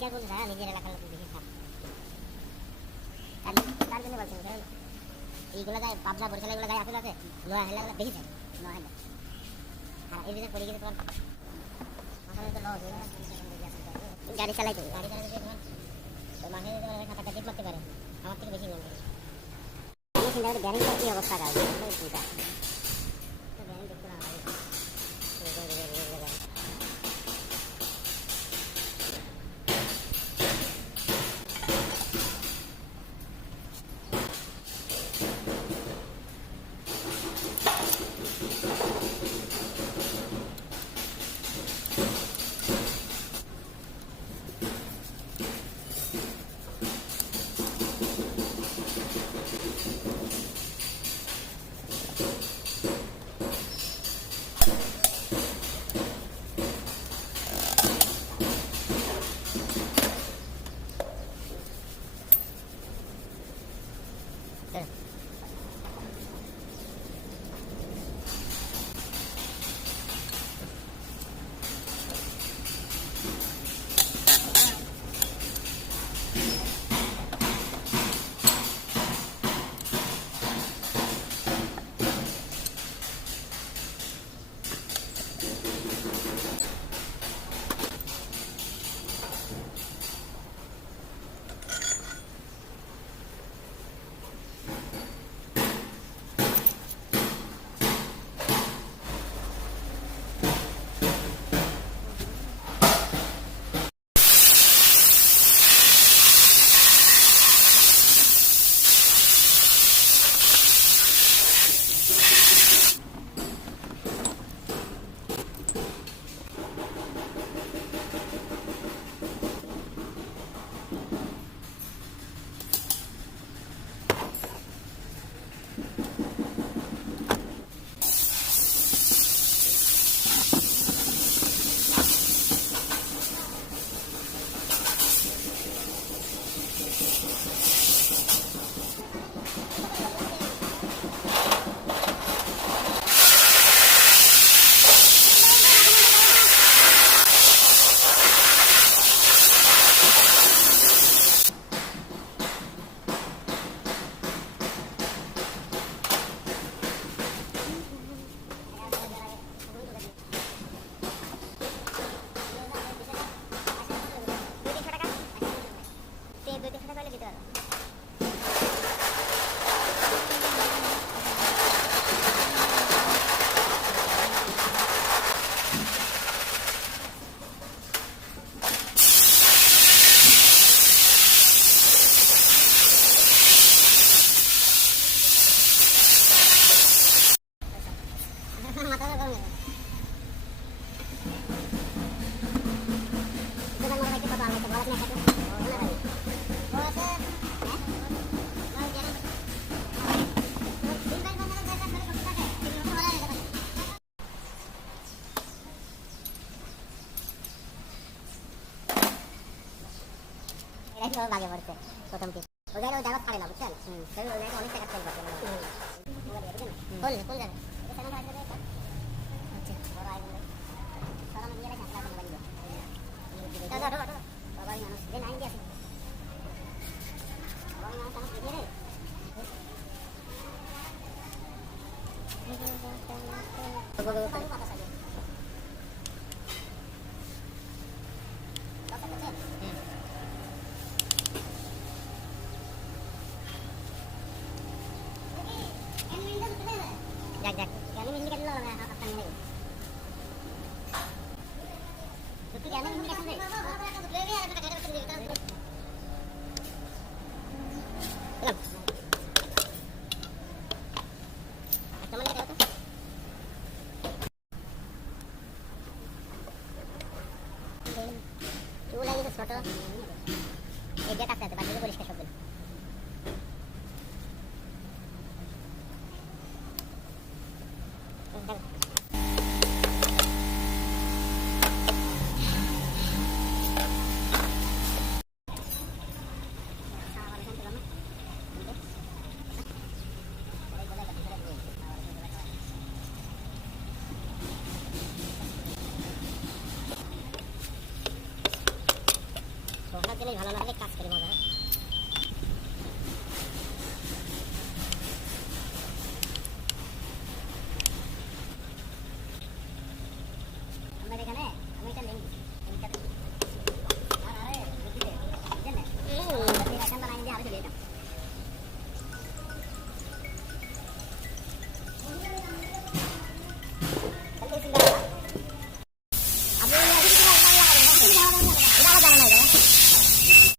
কে বলছে না নিজের এলাকার লোক বেশি খারাপ তার জন্য বলছেন কারণ এইগুলো গায়ে পাবনা বরিশাল এগুলো গায়ে আপেল আছে লোয়া হেলাগুলো বেশি যায় লোয়া হেলা আর এর ভিতরে পড়ে গেছে তোমার মাথায় তো লস গাড়ি চালাই তো গাড়ি চালাতে তোমার মাথায় যদি তোমার খাতাটা টিপ মারতে পারে আমার থেকে বেশি লোন করে আমি চিন্তা করি ব্যারিংটার কী অবস্থা গাছ চিন্তা ব্যারিং দেখতে না বাগে পড়ছে প্রথম কি ওই জায়গায় জায়গা ছাড়ে না বুঝছেন ওই জায়গায় অনেক টাকা সেল করছে কোন কোন জায়গায় আচ্ছা বড় আইবন সারা আমি গিয়ে রাখা লাগবে বাড়ি দাদা দাদা বাবা মানুষ দেন আইন দিয়েছে বাবা মানুষ আমাকে দিয়ে রে যাক যাক কেন ইন্ডিকেটর লাগানো না আপনার নেই তুই কেন ইন্ডিকেটর দে লেগে আর একটা গাড়ি করে দিতে এলাম একটা মানে দাও তো চুল লাগিয়ে তো ছোট এই যে কাটতে বাকি পরিষ্কার সব মশলা তেলেই ভালো না হলে কাজ করি মজা হয়।